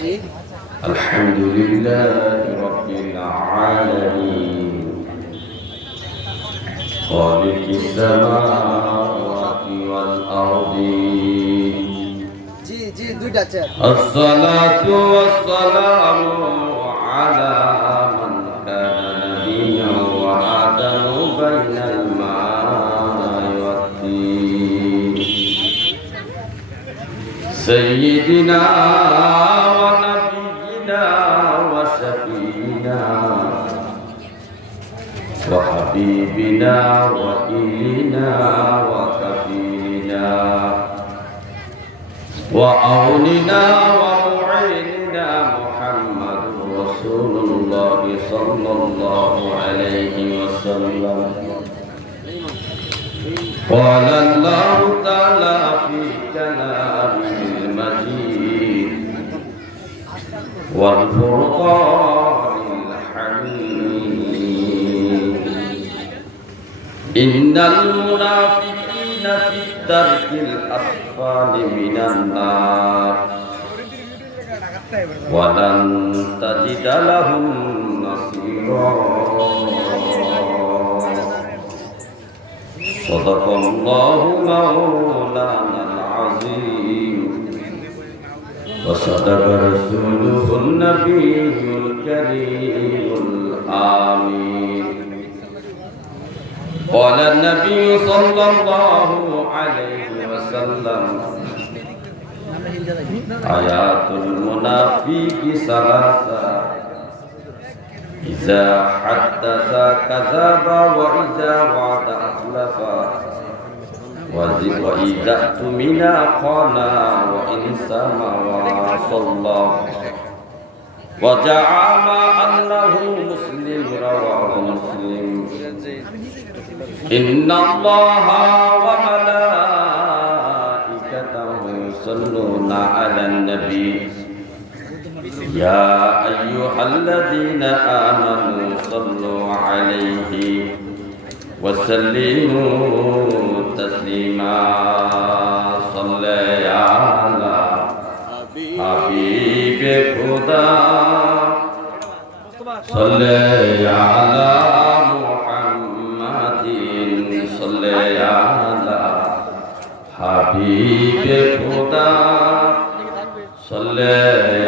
الحمد لله رب العالمين خالق السماوات والأرض الصلاة والسلام على من كان نبيا وآدم بين الماء والطين سيدنا ونبينا وشفينا وحبيبنا وإلنا وكفينا وأولنا ومعيننا محمد رسول الله صلى الله عليه وسلم قال الله تعالى في كلامه المجيد والفرقان الحميد إن المنافقين في الدرك الأسفل من النار ولن تجد لهم نصيرا صدق الله مولانا العظيم وصدق رسوله النبي الكريم الآمين قال النبي صلى الله عليه وسلم آيات المنافق ثلاثة إذا حدث كذب وإذا وعد أخلف وإذا اؤتمن خان وإن سمع وصلى وزعم أنه مسلم رواه مسلم إن الله وملائكته يصلون على النبي يا أيها الذين آمنوا صلوا عليه وسلموا تسليما صلى على حبيب خدا صلى على محمد صلى على حبيب خدا صلى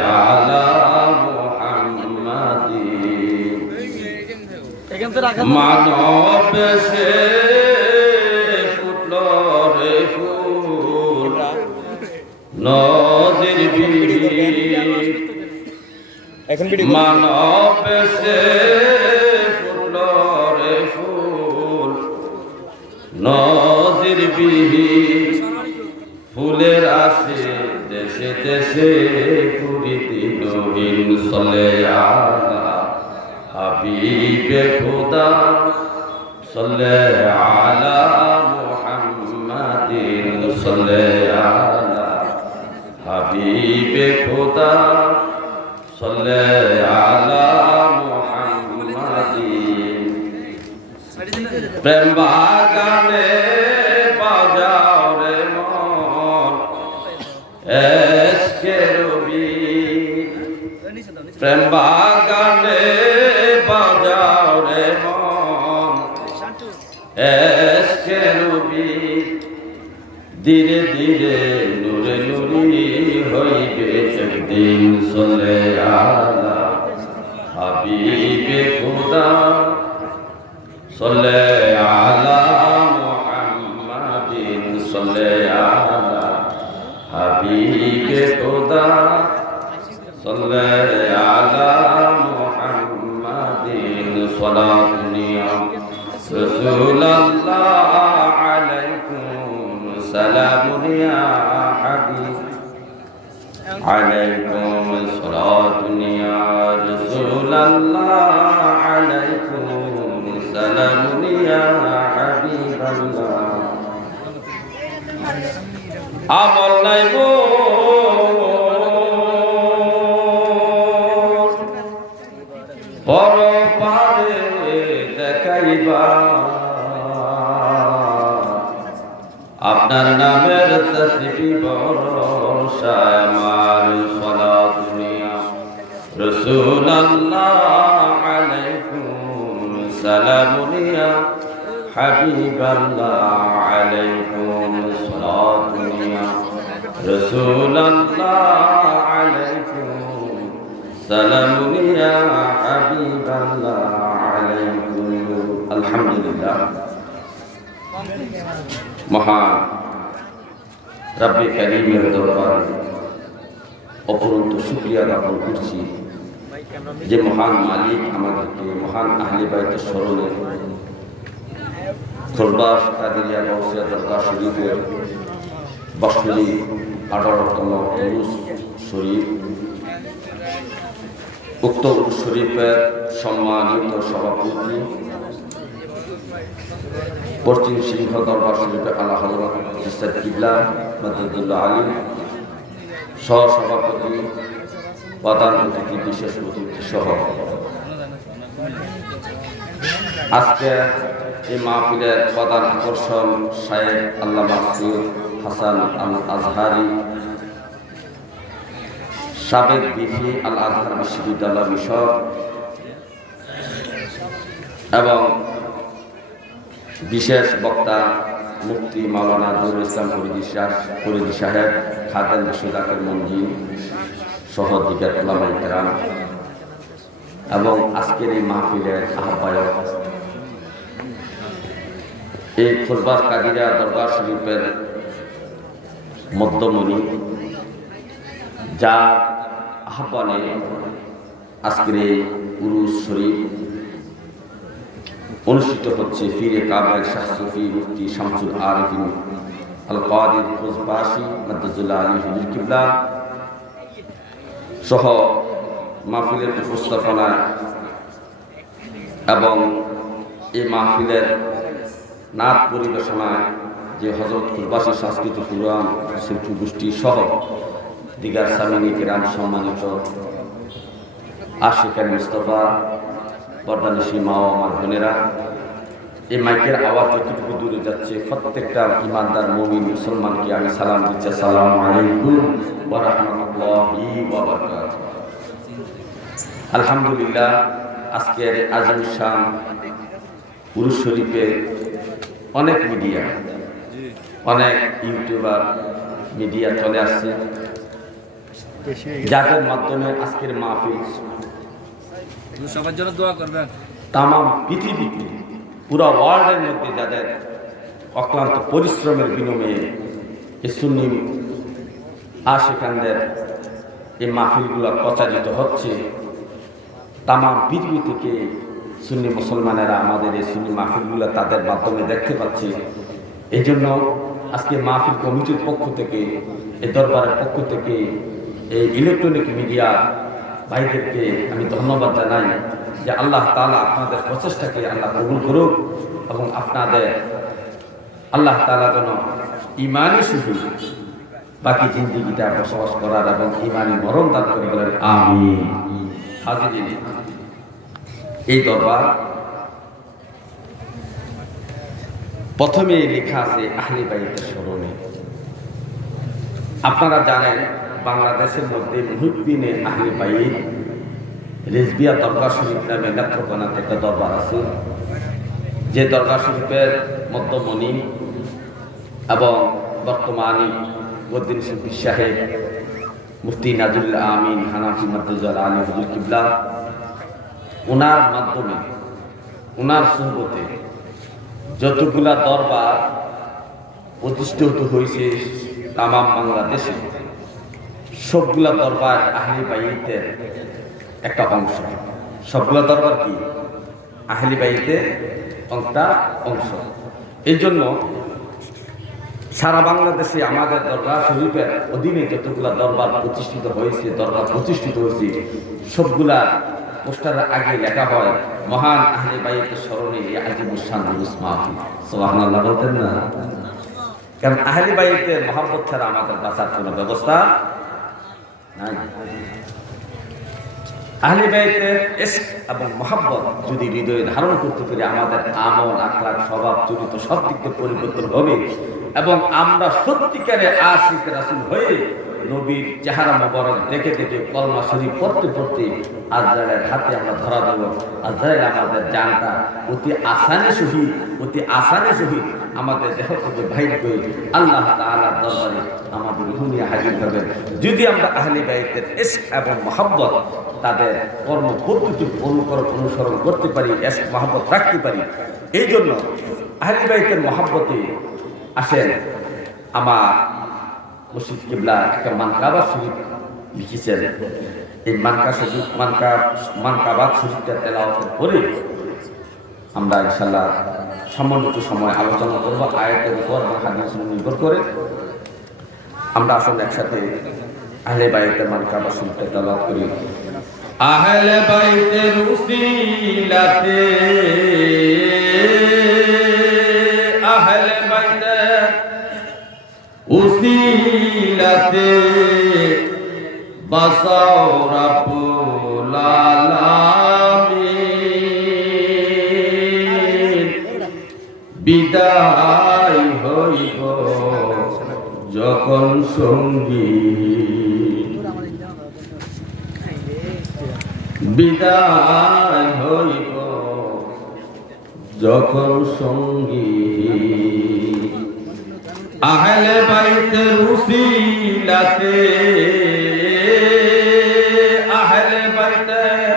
على محمد মানব সে ফুটল রে ফুল নদীর বিড়ি মানব সে ফুটল রে ফুল নদীর বিড়ি ফুলের আসে দেশে দেশে পুরীতি নবীন চলে আলা হাবিবে খোদা সাল্লে আলা মুহাম্মাদিন সাল্লে আলা হাবিবে খোদা সাল্লে আলা মুহাম্মাদিন প্রেম বাগানে বাজাও রে মন এসকে রবি প্রেম বাগানে বাজাও রে মন এসকে রবি ধীরে ধীরে নূরে নুরি হইবে একদিন চলে আলা হাবিবে খোদা صلى على محمد صلى على حبيب خدا صلى على محمد صلاة رسول الله عليكم سلام يا حبيب عليكم صلاة يا رسول الله عليكم سلام يا حبيب الله আমল নাই পর পারে দেখাইবা আপনার নামের তসবিহ বর্ষায় আমার সালাত দুনিয়া رسول الله عليكم سلام يا حبيب الله عليكم صلاة يا رسول الله عليكم سلام يا حبيب الله عليكم الحمد لله মহান রব্বে কারীমের দরবারে অপরন্ত শুকরিয়া জ্ঞাপন করছি যে মহান মালিক আমাদেরকে মহান আহলে বাইতের স্মরণে খোরবাস কাদেরিয়া গাউসিয়া দরগাহ শরীফের 18তম উরুস শরীফ উক্ত উরুস শরীফের সম্মানিত সভাপতি পশ্চিম সিংহ দরবার শরীফে আলা হযরত ইসলাম কিবলা মাদাদুল্লাহ আলী সহসভাপতি প্রধান অতিথি বিশেষ অতিথি সহ আজকে এই মাহফিলের প্রধান আকর্ষণ শায়েখ আল্লামা সৈয়দ হাসান আল আজহারি সাবেক ভিসি আল আজহার বিশ্ববিদ্যালয় মিশর এবং বিশেষ বক্তা মুফতি মাওলানা জহুরুল ইসলাম ফরিদী সাহেব খাদেম বিশ্ববিদ্যালয়ের মঞ্জিল সহ দিগার উলামায়ে কেরাম এবং আজকের এই মাহফিলের আহ্বায়ক এই খোরবাস কাদিরা দরবার শরীফের মধ্যমণি যার আহ্বানে আজকের এই উরুস শরীফ অনুষ্ঠিত হচ্ছে ফিরে কাবের শাহ সুফি মুফতি শামসুল আরিফিন আল কাদির খোরবাসী মাদাদুল্লাহ আলী হুজুর কিবলা সহ মাহফিলের উপস্থাপনা এবং এই মাহফিলের নাচ পরিবেশনায় যে হযরত খোরবাসী সাংস্কৃতিক প্রোগ্রাম শিল্পী গোষ্ঠী সহ দিগার সামিনী কেরাম সম্মানিত আশিকান মুস্তফা বর্দানিশী মা ও আমার বোনেরা, এই মাইকের আওয়াজ যতটুকু দূরে যাচ্ছে প্রত্যেকটা ইমানদার মুমিন মুসলমানকে আমি সালাম দিচ্ছি, আসসালামু আলাইকুম ওয়া রাহমাতুল্লাহি ওয়া বারাকাতুহু। আলহামদুলিল্লাহ, আজকের আজম শান উরুস শরীফে অনেক মিডিয়া, অনেক ইউটিউবার মিডিয়া চলে আসছে, যাদের মাধ্যমে আজকের মাহফিল সবার জন্য দোয়া করবেন। তাম পৃথিবীতে পুরো ওয়ার্ল্ডের মধ্যে যাদের অক্লান্ত পরিশ্রমের বিনিময়ে এই সুন্নি আশিকানদের এই মাহফিলগুলো প্রচারিত হচ্ছে, তাম পৃথিবী থেকে সুন্নি মুসলমানেরা আমাদের এই সুন্নি মাহফিলগুলো তাদের মাধ্যমে দেখতে পাচ্ছে। এই জন্য আজকে মাহফিল কমিটির পক্ষ থেকে, এই দরবারের পক্ষ থেকে এই ইলেকট্রনিক মিডিয়া ভাইদেরকে আমি ধন্যবাদ জানাই যে আল্লাহ তাআলা আপনাদের প্রচেষ্টাকে আল্লাহ কবুল করুক এবং আপনাদের আল্লাহ তাআলা যেন ঈমানি শুধু বাকি জিন্দেগিটা বসবাস করার এবং ঈমানি মরণ দান করে বলেন আমিন। হাজিরিন, এই দরবার প্রথমে লেখা আছে আহলে বাইতের স্মরণে। আপনারা জানেন বাংলাদেশের মধ্যে মুহিউদ্দিনে আহলে বাইত রিজভিয়া দরবার শরীফ নামে নেত্রকোনাতে একটা দরবার আছে, যে দরবার শরীফের মধ্যমণি এবং বর্তমানে বদ্দিন শিল্পী সাহেব মুফতি নাজরুল আমিন হানাফি মাদাদুল্লাহ আলী হুজুর কিবলা, ওনার মাধ্যমে ওনার সুহবতে যতগুলা দরবার প্রতিষ্ঠিত হয়েছে তামাম বাংলাদেশে, সবগুলা দরবার আহলে বাইতের একটা অংশ। সবগুলা দরবার কি আহলে বাইতের একটা অংশ। এই জন্য সারা বাংলাদেশে আমাদের দরবার শরীফের অধীনে যতগুলা দরবার প্রতিষ্ঠিত হয়েছে সবগুলা পোস্টারের আগে লেখা হয় মহান আহলে বাইতের স্মরণে আজিমুস শান উরুস মাহফিল। সুবহানাল্লাহ বলতেন না? কারণ আহলে বাইতের মহব্বত ছাড়া আমাদের বাঁচার কোনো ব্যবস্থা নাই। আহলে বাইতের ইশক এবং মহব্বত যদি হৃদয়ে ধারণ করতে পারি, আমাদের আমল আখলাক স্বভাব চরিত্র সব দিক থেকে পরিবর্তন হবে এবং আমরা সত্যিকারে আশিক রাসূল হয়ে নবীর চেহারা মোবারক দেখে দেখে কলমা শরীফ পড়তে পড়তে আজরাইলের হাতে আমরা ধরা দেব। আজরাইল আমাদের জানটা অতি আসানে সহিত আমাদের দেহ থেকে বাইর করে আল্লাহ তাআলার দরবারে আমাদের রুহিয়ে হাজির করবেন। যদি আমরা আহলে বাইতের ইশক এবং মহব্বত তাদের কর্ম পদ্ধতি অনুসরণ করতে পারি, ইশক মহব্বত রাখতে পারি। এই জন্য আহলে বাইতের মহব্বতে আসেন। আমার মুর্শিদ কিবলা একটা মানকাবা শরীফ লিখেছেন। এই মানকাবাত শরীফটা তেলাওয়াতের পরে আমরা ইনশাআল্লাহ সম্মানিত সময় আলোচনা করব আয়াতের উপর এবং হাদিসের নির্ভর করে। আমরা আসলে একসাথে আহলে বাইতের মানকাবা শরীফটা তেলাওয়াত করি। আহলে বাইতের উসিলাতে, আহলে বাইতের উসিলাতে বাসাও রাব্বুল আলামিন, বিদায় হইব যখন সঙ্গী, বিদায় হইব যখন সঙ্গী। আহলে বাইতের উসিলাতে, আহলে বাইতের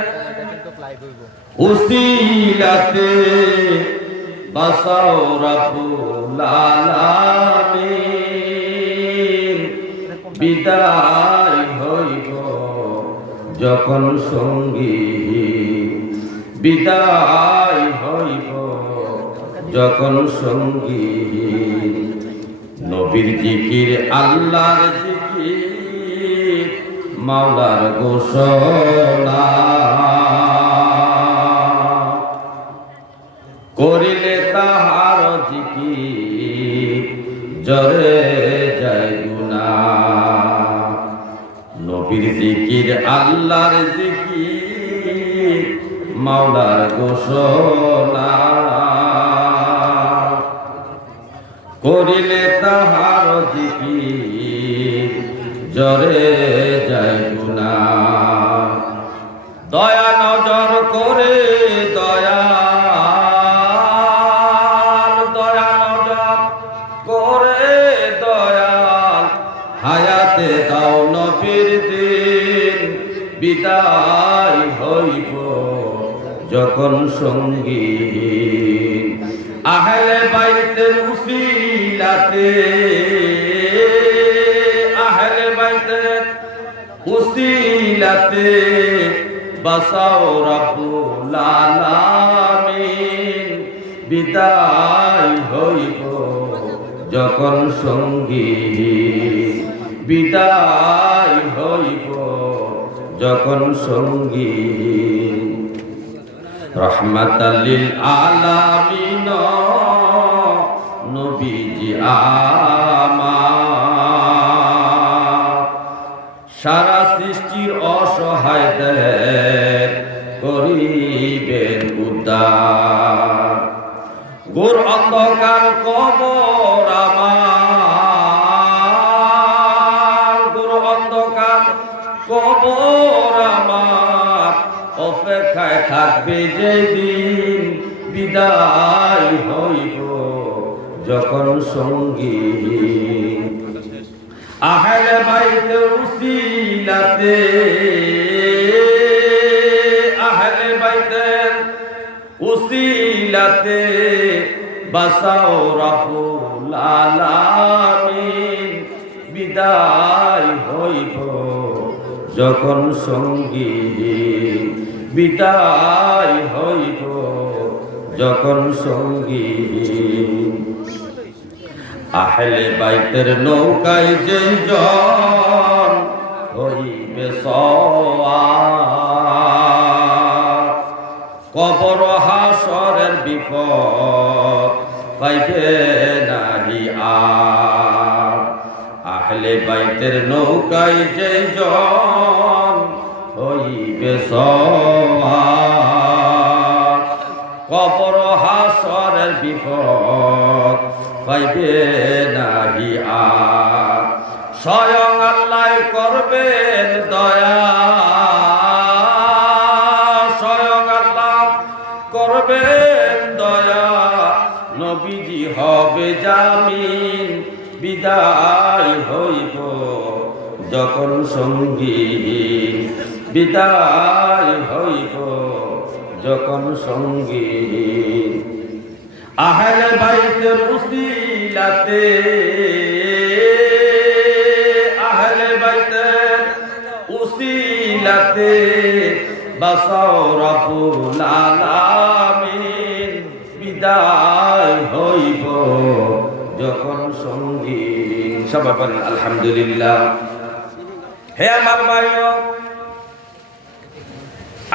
উসিলাতে বাসাও রাব্বুল আলামিন, বিদায় হইব যখন সঙ্গী, বিদায় হইব যখন সঙ্গী। নবীর জিকির, আল্লাহর জিকির, মাওলার ঘোষণা করিলে তাহার জিকির জরে যায় গুনাহ। নবীর জিকির, আল্লাহর জিকির, মাওলার ঘোষণা করিলে তাহার জিকির জরে যায় গুনাহ। দয়া নজর করে দয়াল, দয়া নজর করে দয়াল, হায়াতে দাও নবীর দিন, বিদায় হইব যখন সঙ্গী। আহলে বাইতের উসিলাতে, আহলে বাইতের উসিলাতে বাসাও রাব্বুল আলামিন, বিদায় হইব যখন সঙ্গী, বিদায় হইব যখন সঙ্গী। রহমাতাল লিল আলামিন নবীজি আমার, সারা সৃষ্টির অসহায়দের করিবেন উদ্ধার। ঘোর অন্ধকার কবর আমার, ঘোর অন্ধকার কবর আমার, অপেক্ষায় থাকবে যেদিন বিদায় হইব যখন সঙ্গী। আহলে বাইতের উসিলাতে, আহলে বাইতের উসিলাতে বাসাও রাব্বুল আলামিন, বিদায় হইব যখন সঙ্গী, বিদায় হইব যখন সঙ্গী। আহলে বাইতের নৌকায় যেজন হইবে সওয়ার, কবর হাসরের বিপদ পাইবে নাহি আর। আহলে বাইতের নৌকায় যেজন হইবে সওয়ার, কবর হাসরের বিপদ পাইবে নাহি আর। স্বয়ং আল্লাহ করবেন দয়া, স্বয়ং আল্লাহ করবেন দয়া, নবীজি হবে জামিন, বিদায় হইব যখন সঙ্গীহীন, বিদায় হইব যখন সঙ্গীহীন। আহলে বাইতের উসিলাতে, আহলে বাইতের উসিলাতে বাসাও রাব্বুল আলামিন, বিদায় হইব যখন সঙ্গীহীন। সবাই বলেন আলহামদুলিল্লাহ। হে আমার ভাইও,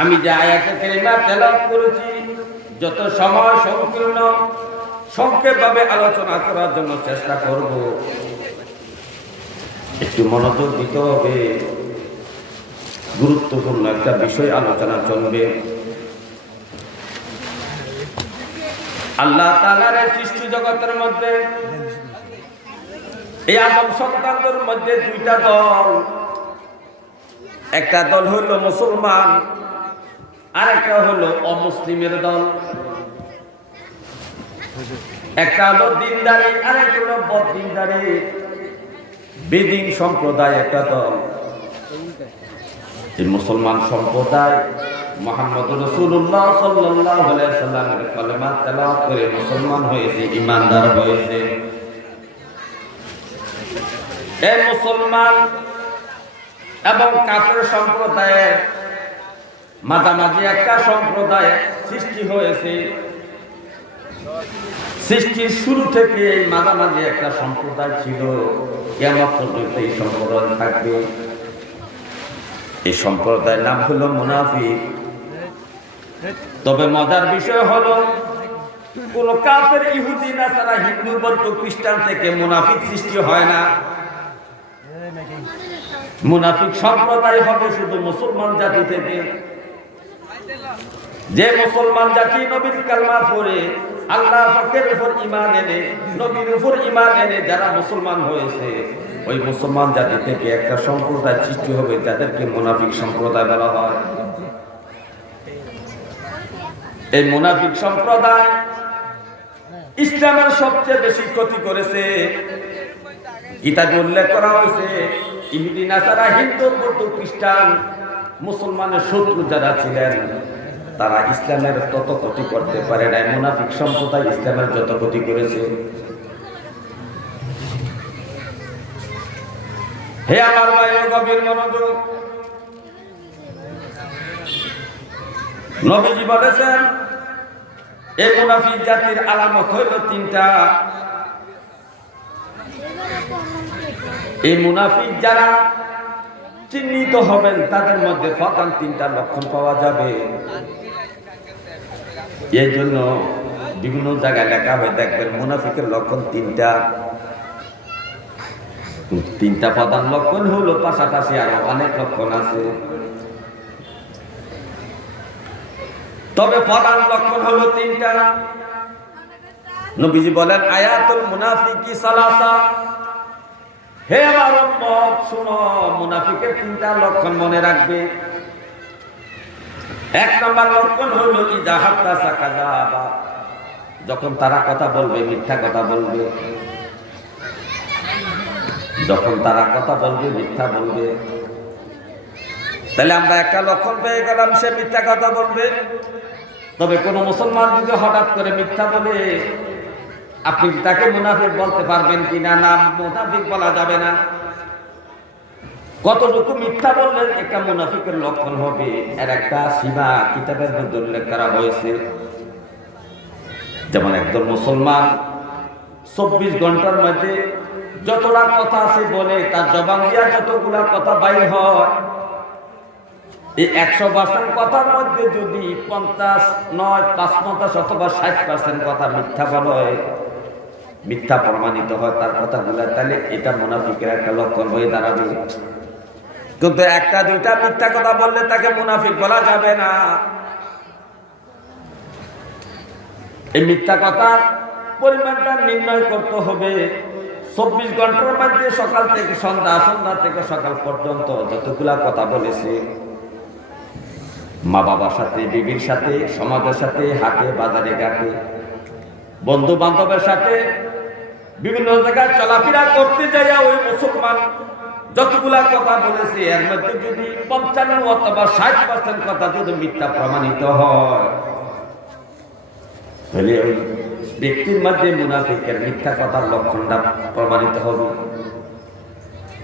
আমি যে আয়াতে কারিমা তেলাওয়াত করেছি, যত সময় সংকীর্ণ সংক্ষেপভাবে আলোচনা করার জন্য চেষ্টা করব। একটু মনোযোগ দিতে হবে, গুরুত্বপূর্ণ একটা বিষয় আলোচনা চলবে। আল্লাহ তাআলার সৃষ্টি জগতের মধ্যে এই আদম সন্তানদের মধ্যে দুইটা দল, একটা দল হলো মুসলমান, আর একটা হলো অমুসলিমের দল। একটা হলো দিনদারি, আর একটা হলো বদদিনদারি, বেদিন সম্প্রদায় একটা দল। এই মুসলমান সম্প্রদায় মুহাম্মদ রাসূলুল্লাহ সাল্লাল্লাহু আলাইহি সাল্লামের কালেমা তেলাওয়াত করে মুসলমান হয়েছে, ঈমানদার হয়েছে। এই মুসলমান এবং কাফের সম্প্রদায়ের মাঝামাঝি একটা সম্প্রদায় সৃষ্টি হয়েছে। সৃষ্টির শুরু থেকে এই মাঝামাঝি একটা সম্প্রদায় ছিল, কিয়ামত পর্যন্ত এই সম্প্রদায় থাকবে। এই সম্প্রদায়ের নাম হলো মুনাফিক। তবে মজার বিষয় হলো, কোন কাফের, ইহুদি, নাসারা, হিন্দু, বৌদ্ধ, খ্রিস্টান থেকে মুনাফিক সৃষ্টি হয় না। মুনাফিক সম্প্রদায় হবে শুধু মুসলমান জাতি থেকে। যে মুসলমান জাতি নবীর কালমা পড়ে, আল্লাহ পাকের উপর ঈমান এনে, নবীর উপর ঈমান এনে যারা মুসলমান হয়েছে, ওই মুসলমান জাতি থেকে একটা সম্প্রদায় সৃষ্টি হবে, যাদেরকে মুনাফিক সম্প্রদায় বলা হয়। এই মুনাফিক সম্প্রদায় ইসলামের সবচেয়ে বেশি ক্ষতি করেছে। কিতাবে উল্লেখ করা হয়েছে, ইহুদি, নাসারা, হিন্দু, বৌদ্ধ, খ্রিস্টান, মুসলমানের শত্রু যারা ছিলেন, তারা ইসলামের তত ক্ষতি করতে পারে নাই, মুনাফিক সম্প্রদায় ইসলামের যত ক্ষতি করেছে। হে আমার ভাইয়ের গভীর মনোযোগ, নবীজি বলেছেন এই মুনাফিক জাতির আলামত হইল তিনটা। এই মুনাফিক যারা চিহ্নিত হবেন, তাদের মধ্যে প্রধান তিনটা লক্ষণ পাওয়া যাবে। এই জন্য বিভিন্ন জায়গায় লেখা হয়, দেখবেন মুনাফিকের লক্ষণ তিনটা। তিনটা প্রধান লক্ষণ হলো, পাশাপাশি আরো অনেক লক্ষণ আছে, তবে প্রধান লক্ষণ হলো তিনটা। নবীজি বলেন, আয়াতুল মুনাফিকি সালাসা। হে আমার উম্মত শুনো, মুনাফিকের তিনটা লক্ষণ মনে রাখবে। এক নম্বর লক্ষণ হলো ইযা হাদাসা কাযাবা, যখন তারা কথা বলবে মিথ্যা কথা বলবে। যখন তারা কথা বলবে মিথ্যা বলবে। তাহলে আমরা একটা লক্ষণ পেয়ে গেলাম, সে মিথ্যা কথা বলবে। তবে কোন মুসলমান যদি হঠাৎ করে মিথ্যা বলে, আপনি তাকে মুনাফিক বলতে পারবেন কিনা? না, মুনাফিক বলা যাবে না। কতটুকু মিথ্যা বললেন একটা মুনাফিকের লক্ষণ হবে, এর একটা সীমা কিতাবের মধ্যে উল্লেখ করা হয়েছে। যেমন একজন মুসলমান 24 ঘন্টার মধ্যে যতটা কথা আছে বলে, তার জবান দিয়া যতগুলা কথা বাইর হয়, এই 100% কথার মধ্যে যদি 50 নয় 55 অথবা 60% কথা মিথ্যা বলা হয়, মিথ্যা প্রমাণিত হয় তার কথাগুলা, তাহলে এটা মুনাফিকের একটা লক্ষণ হয়ে দাঁড়াবে। কিন্তু একটা দুইটা মিথ্যা কথা বললে তাকে মুনাফিক বলা যাবে না। এই মিথ্যা কথার পরিমাণটা নির্ণয় করতে হবে। 24 ঘন্টার মধ্যে সকাল থেকে সন্ধ্যা, সন্ধ্যা থেকে সকাল পর্যন্ত যতগুলা কথা বলেছে, মা বাবার সাথে, বিবির সাথে, সমাজের সাথে, হাটে বাজারে ঘাটে, বন্ধু বান্ধবের সাথে বিভিন্ন জায়গায় চলাফেরা করতে যাইয়া ওই মুসলমান যতগুলা কথা বলেছে, এর মধ্যে যদি 55 অথবা 60% কথা যদি মিথ্যা প্রমাণিত হয়, তাহলে ওই ব্যক্তির মধ্যে মুনাফিকের মিথ্যা কথার লক্ষণটা প্রমাণিত হবে।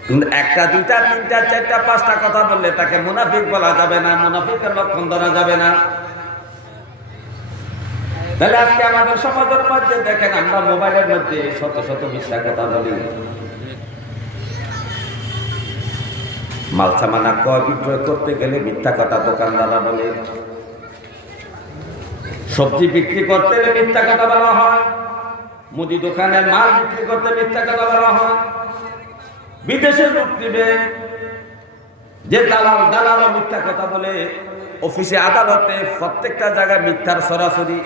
কিন্তু একটা, দুইটা, তিনটা, চারটা, পাঁচটা কথা বললে তাকে মুনাফিক বলা যাবে না, মুনাফিকের লক্ষণ ধরা যাবে না। তাহলে আজকে আমাদের সমাজের মধ্যে দেখেন, আমরা মোবাইলের মধ্যে শত শত মিথ্যা কথা বলি। মাল সামানা ক্রয় বিক্রয় করতে গেলে মিথ্যা কথা দোকানদাররা বলে, সবজি বিক্রি করতে গেলে মিথ্যা কথা বলা হয়, মুদি দোকানে মাল বিক্রি করতে মিথ্যা কথা বলা হয়, বিদেশে লোক নিবে যে দালালও মিথ্যা কথা বলে, অফিসে আদালতে প্রত্যেকটা জায়গায় মিথ্যার সরাসরি।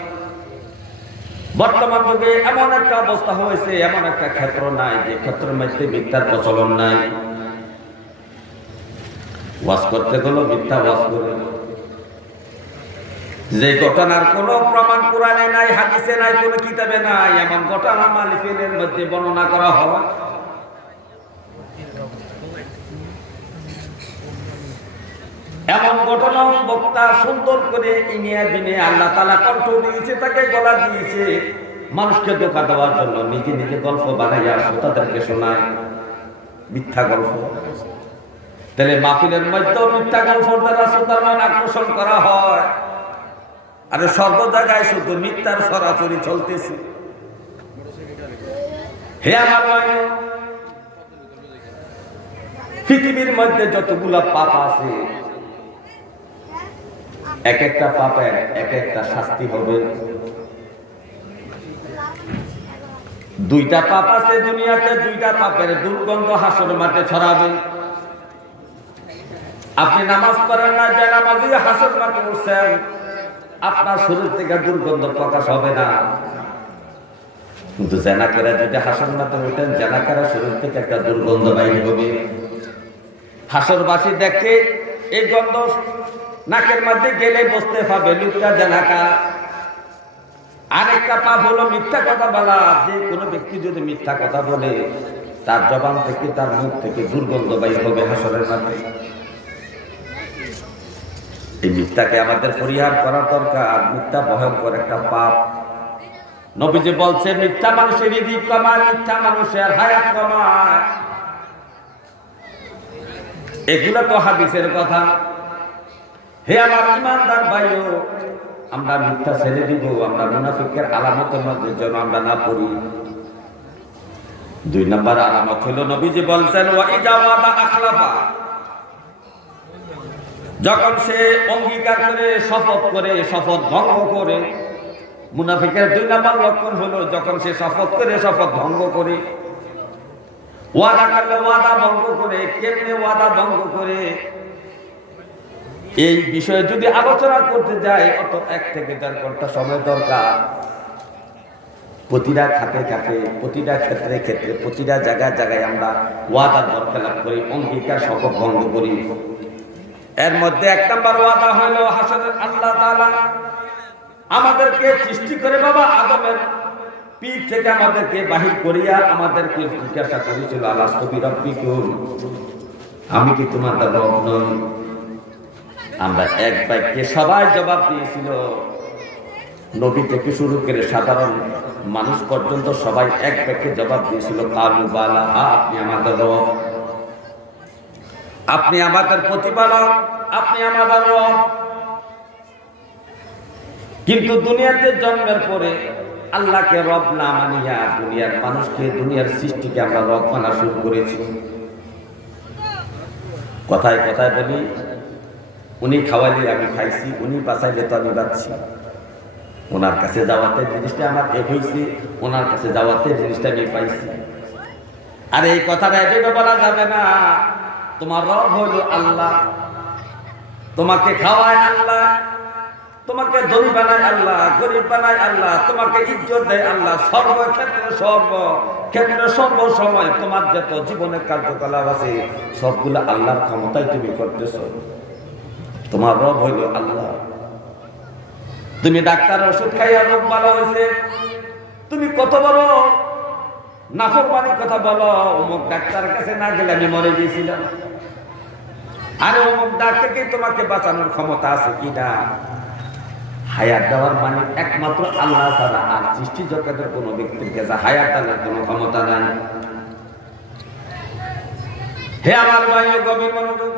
বর্তমান যুগে এমন একটা অবস্থা হয়েছে, এমন একটা ক্ষেত্র নাই যে ক্ষেত্রের মধ্যে মিথ্যার প্রচলন নাই। ওয়াজ করতে গেলো মিথ্যা ওয়াজ করে, যে ঘটনার কোনো প্রমাণ কোরআনে নাই, হাদিসে নাই, কোনো কিতাবে নাই, এমন ঘটনা মালিফিলের মধ্যে বর্ণনা করা হয়। এমন ঘটনা বক্তা সুন্দর করে ইনিয়া দিনে আল্লাহ তাআলা কণ্ঠ দিয়েছে, তাকে গলা দিয়েছে, মানুষকে ধোঁকা দেওয়ার জন্য নিজে নিজে গল্প বানাইয়া শ্রোতাদেরকে শোনায় মিথ্যা গল্প। তাহলে মাহফিলের মধ্যেও মিথ্যা গল্প দ্বারা শ্রোতার মন আকর্ষণ করা হয়, আর সর্ব জায়গায় শুধু মিথ্যার সরাসরি চলতেছে। হে আমার ভাই, পৃথিবীর মধ্যে যতগুলা পাপ আছে, এক একটা পাপের এক একটা শাস্তি হবে। দুইটা পাপ আছে দুনিয়াতে, দুইটা পাপের দুর্গন্ধ হাসর মাঠে ছড়াবে। আপনি নামাজ পড়েন না, যে নামাজি হাসর মাঠে উঠছেন, আপনার শরীর থেকে দুর্গন্ধ প্রকাশ হবে না। কিন্তু জেনা করে যদি হাসর মাঠে উঠেন, জেনা করে শরীর থেকে একটা দুর্গন্ধ বাইর হবে। হাসরবাসী দেখে এই গন্ধ নাকের মধ্যে গেলে বুঝতে পাবে লোকটা জেনাকা। আরেকটা পাপ হলো মিথ্যা কথা বলা। যে কোনো ব্যক্তি যদি মিথ্যা কথা বলে, তার জবান থেকে, তার মুখ থেকে দুর্গন্ধ বাইর হবে হাসরের মাঠে। এই মিথ্যাকে আমাদের পরিহার করার দরকার। মিথ্যা ভয়ঙ্কর একটা পাপ। নবীজি বলছে, মিথ্যা মানুষের রিজিক কমায়, মিথ্যা মানুষের হায়াত কমায়। এগুলো তো হাদিসের কথা। হে আমার ইমানদার ভাইও, আমরা মিথ্যা ছেড়ে দিব, আমরা মুনাফিকের আলামতের মধ্যে যেন আমরা না পড়ি। 2 নম্বর আলামত হলো, নবীজি বলছেন, ওয়া ইজা ওয়াদা আখলাফা, যখন সে অঙ্গীকার করে, শপথ করে, শপথ ভঙ্গ করে। মুনাফিকের 2 নম্বর লক্ষণ হলো, যখন সে শপথ করে, শপথ ভঙ্গ করে। ওয়াদা করলে ওয়াদা ভঙ্গ করে। কেমনে ওয়াদা ভঙ্গ করে? এই বিষয়ে যদি আলোচনা করতে যায়, অত 1 থেকে 1.5 ঘন্টা সময় দরকার। প্রতিটা খাতে খাতে, প্রতিটা ক্ষেত্রে ক্ষেত্রে, প্রতিটা জায়গায় জায়গায় আমরা ওয়াদা বরখেলাপ করি, অঙ্গীকার শপথ ভঙ্গ করি। এর মধ্যে 1 নম্বর ওয়াদা হলো, হাসরের আল্লাহ তাআলা আমাদেরকে সৃষ্টি করে বাবা আদমের পিঠ থেকে আমাদেরকে বাহির করিয়া আমাদেরকে জিজ্ঞাসা করেছিল, আলাস্তু বিরাব্বিকুম, আমি কি তোমাদের রব নই? আমরা এক বাক্যে সবাই জবাব দিয়েছিল। নবী থেকে শুরু করে সাধারণ মানুষ পর্যন্ত সবাই এক বাক্যে জবাব দিয়েছিল, কালু বালা, আপনি আমাদের রব, আপনি আমাদের প্রতিপালক, আপনি আমাদের রব। কিন্তু দুনিয়াতে জন্মের পরে আল্লাহকে রব না মানিয়া দুনিয়ার মানুষকে, দুনিয়ার সৃষ্টিকে আমরা রব মানা শুরু করেছি। কথায় কথায় বলি, উনি খাওয়াইলে আমি খাইছি, উনি বাঁচাইলে তো আমি বাঁচছি। ওনার কাছে যাওয়াতে জিনিসটা আমার এ হয়েছে, ওনার কাছে যাওয়াতে জিনিসটা আমি পাইছি। আর এই কথাটা এভাবে বলা যাবে না। তোমার রব হইল আল্লাহ, তোমাকে খাওয়ায় আল্লাহ, তোমাকে ধনী বানায় আল্লাহ, গরিব বানায় আল্লাহ, তোমাকে ইজ্জত দেয় আল্লাহ, সর্বক্ষেত্রে সর্ব সময় তোমার যত জীবনের কার্যকলাপ আছে সবগুলো আল্লাহর ক্ষমতায় তুমি করতেছো। তোমার রব হইল আল্লাহ। তুমি ডাক্তার ওষুধ খাইয়া রোগ ভালো হয়েছে, তুমি কত বড় নাফরমানি কথা বলো, অমুক ডাক্তারের কাছে না গেলে আমি মরে গিয়েছিলাম। আরে অমুক ডাক্তারকে তোমাকে বাঁচানোর ক্ষমতা আছে কিনা? হায়াত দেওয়ার মানে একমাত্র আল্লাহ ছাড়া আর সৃষ্টি জগতের কোন ব্যক্তির কাছে হায়াত দেওয়ার কোন ক্ষমতা নাই। হে আমার ভাই, গভীর মনোযোগ।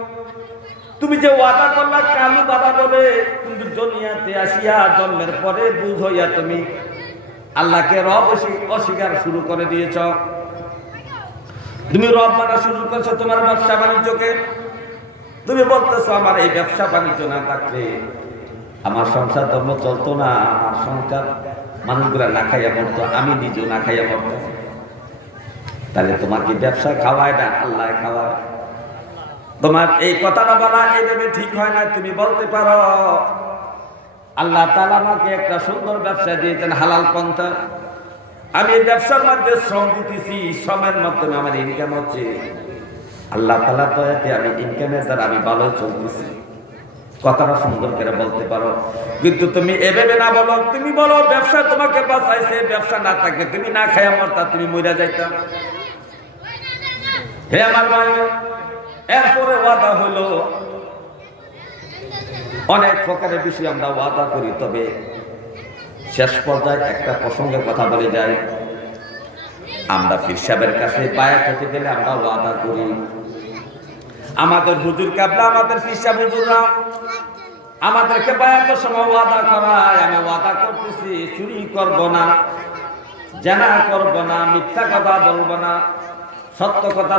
তুমি যে ওয়াদা করলা কালু বাবা বলে, কিন্তু দুনিয়াতে আসিয়া জন্মের পরে বুঝ হইয়া তুমি আল্লাহকে রব অস্বীকার শুরু করে দিয়েছ। তুমি রব মানা শুরু করছো তোমার ব্যবসা বাণিজ্যকে। তুমি বলতেছো আমার এই ব্যবসা বাণিজ্য না থাকলে আমার সংসার ধর্ম চলতো না, আমার সংসার মানুষগুলা না খাইয়া মরতো, আমি নিজেও না খাইয়া মরতো। তাহলে তোমাকে ব্যবসা খাওয়ায় না, আল্লাহ খাওয়ায়। তোমার এই কথাটা বলা এইভাবে ঠিক হয় না। তুমি বলতে পারো আল্লাহ তাআলা আমাকে একটা সুন্দর ব্যবসা দিয়েছেন, হালাল পন্থা। আমি এই ব্যবসার মধ্যে শ্রম দিতেছি, শ্রমের মাধ্যমে আমার ইনকাম হচ্ছে। আল্লাহ তাআলা তো এতে আমি ইনকামের দ্বারা আমি ভালো চলতেছি। কথাটা সুন্দর করে বলতে পারো, কিন্তু তুমি এভাবে না বলো। তুমি বলো ব্যবসা তোমাকে বাঁচাইছে, ব্যবসা না থাকলে তুমি না খাইয়া মরতা, তুমি মইরা যাইতা। হে আমার ভাই, এরপরে ওয়াদা হলো অনেক প্রকারের বিষয় আমরা ওয়াদা করি, তবে শেষ পর্যায়ে একটা প্রসঙ্গের কথা বলে যাই। আমরা পীর সাহেবের কাছে বায়াত হতে গেলে আমরা ওয়াদা করি। আমাদের হুজুর কাবলা, আমাদের পীর সাহেব হুজুররা আমাদেরকে বায়াতের সময় ওয়াদা করায়। আমি ওয়াদা করতেছি চুরি করব না, জেনা করব না, মিথ্যা কথা বলবো না, সত্য কথা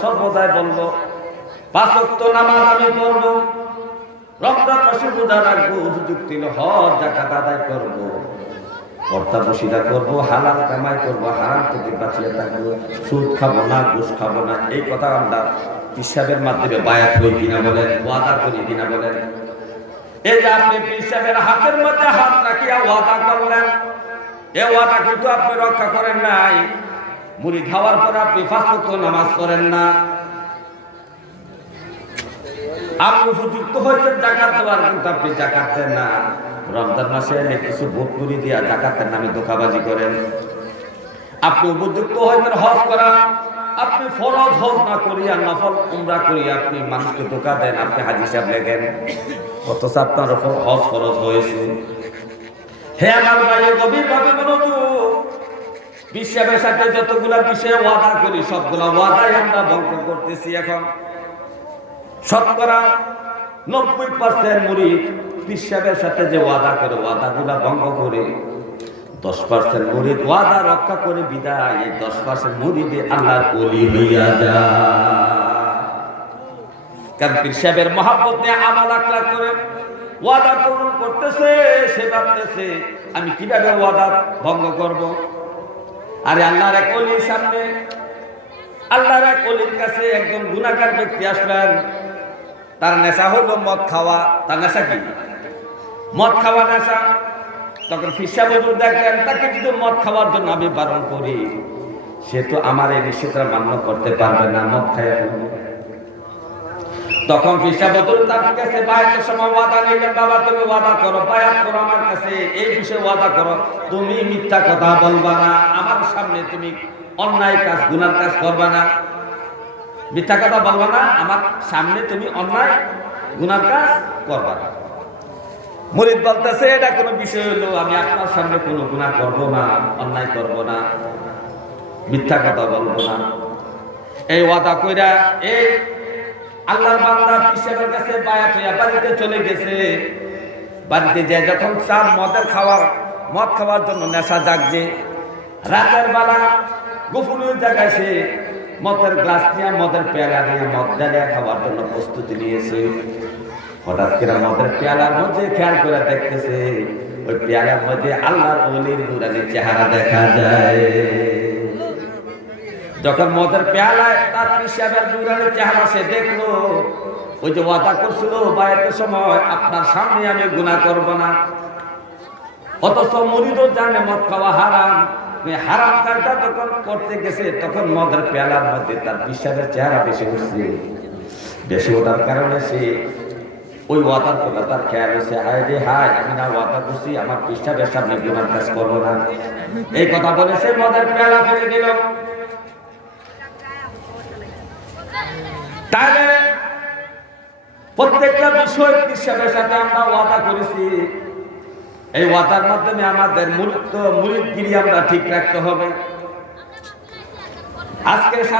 সর্বদাই বলবো, 5 ওয়াক্ত নামাজ আমি পড়বো, রমজান মাসে রোজা রাখবো, সুযোগ দিলে হজ যাকাত আদায় করবো, কর্তা বসিরা করবো, হালাল কামাই করবো, হারাম থেকে বাঁচিয়ে থাকবো, সুদ খাবো না, ঘুষ খাবো না। এই কথা আমরা হিসাবের মাধ্যমে বায়াত হই কিনা বলেন, ওয়াদা করি কিনা বলেন? এই যে আপনি হিসাবের হাতের মধ্যে হাত রাখিয়া ওয়াদা করলেন, এই ওয়াদা কিন্তু আপনি রক্ষা করেন নাই। মুড়ি খাওয়ার পর আপনি 5 ওয়াক্ত নামাজ পড়েন না। আপনি উপযুক্ত হয়েছেন জাকাত দেওয়ার, কিন্তু আপনি জাকাত দেন না। রমজান মাসে এনে কিছু ভোট করে দিয়া জাকাতের নামে ধোঁকাবাজি করেন। আপনি উপযুক্ত হয়েছেন হজ করা, আপনি ফরজ হজ না করিয়া নফল উমরা করিয়া আপনি মানুষকে ধোঁকা দেন, আপনি হাজী সাহেব লেখেন, অথচ আপনার উপর হজ ফরজ হয়েছে। হে আমার ভাই, গভীরভাবে মনোযোগ। বিশ্বের সাথে যতগুলা বিষয়ে ওয়াদা করি সবগুলা ওয়াদাই আমরা ভঙ্গ করতেছি। এখন শতকরা 90% মুরিদ বিশ্বের সাথে যে ওয়াদা করে ওয়াদাগুলা ভঙ্গ করে, 10% মুরিদ ওয়াদা রক্ষা করে বিদায়। এই 10% মুরিদে আল্লাহর ওলি হইয়া যায়। কারণ পীর সাহেবের মহব্বত নিয়ে আমল আখলাক করে ওয়াদা পূরণ করতেছে, সে ভাবতেছে আমি কিভাবে ওয়াদা ভঙ্গ করব। আরে আল্লাহর এক ওলির সামনে, আল্লাহর এক ওলির কাছে একজন গুনাহগার ব্যক্তি আসলেন। তার নেশা হলো মদ খাওয়া। তার নেশা কি? মদ খাওয়া নেশা। তখন পীর সাহেব হুজুর দেখলেন তাকে যদি মদ খাওয়ার জন্য আমি বারণ করি, সে তো আমার এই নিষেধটা মান্য করতে পারবে না, মদ খাইয়া ফেলবে। তখন পীর সাহেব হুজুর তার কাছে বায়াতের সময় ওয়াদা নিলেন, বাবা তুমি ওয়াদা করো, বায়াত করো আমার কাছে, এই বিষয়ে ওয়াদা করো, তুমি মিথ্যা কথা বলবা না, আমার সামনে তুমি অন্যায় কাজ গুনার কাজ করবা না, মিথ্যা কথা বলবা না, আমার সামনে তুমি অন্যায় গুনার কাজ করবা না। মুরিদ বলতেছে এটা কোনো বিষয় হলো, আমি আপনার সামনে কোনো গুনাহ করব না, অন্যায় করব না, মিথ্যা কথা বলবো না। এই ওয়াদা কইরা এই আল্লাহর বান্দা পীর সাহেবের কাছে বায়াত হইয়া বাড়িতে চলে গেছে। বাড়িতে যে যখন চান মদ খাওয়ার জন্য নেশা জাগছে, রাতের বেলা গোপনীয় জায়গায় সে মদের গ্লাস নিয়ে, মদের পেয়ালা নিয়ে মদ জায়গায় খাওয়ার জন্য প্রস্তুতি নিয়েছে। হঠাৎ করে মদের পেয়ালার মধ্যে খেয়াল করে দেখতেছে ওই পেয়ালার মধ্যে আল্লাহর ওলির নুরানি চেহারা দেখা যায়। যখন মদের পেয়ালায় তার পীর সাহেবের নুরানি চেহারা সে দেখলো, ওই যে ওয়াদা করছিল বায়াতের সময় আপনার সামনে আমি গুনাহ করব না, অথচ মুরিদও জানে মদ খাওয়া হারাম। হারাম কাজটা যখন করতে গেছে তখন মদের পেয়ালার মধ্যে তার বিশ্বাসের চেহারা বেশি উঠছে। বেশি ওঠার কারণে সে ওই ওয়াদার কথা তার খেয়াল হয়েছে, হায় রে হায়, আমি না ওয়াদা করছি আমার বিশ্বাসের সামনে গুনার কাজ করবো না। এই কথা বলে সে মদের পেয়ালা ফেলে দিল। তাহলে প্রত্যেকটা বিষয় বিশ্বাসের সাথে আমরা ওয়াদা করেছি, এই ওয়াদার মাধ্যমে আমাদের মুরিদগিরি আমরা ঠিক রাখতে হবে। আজকে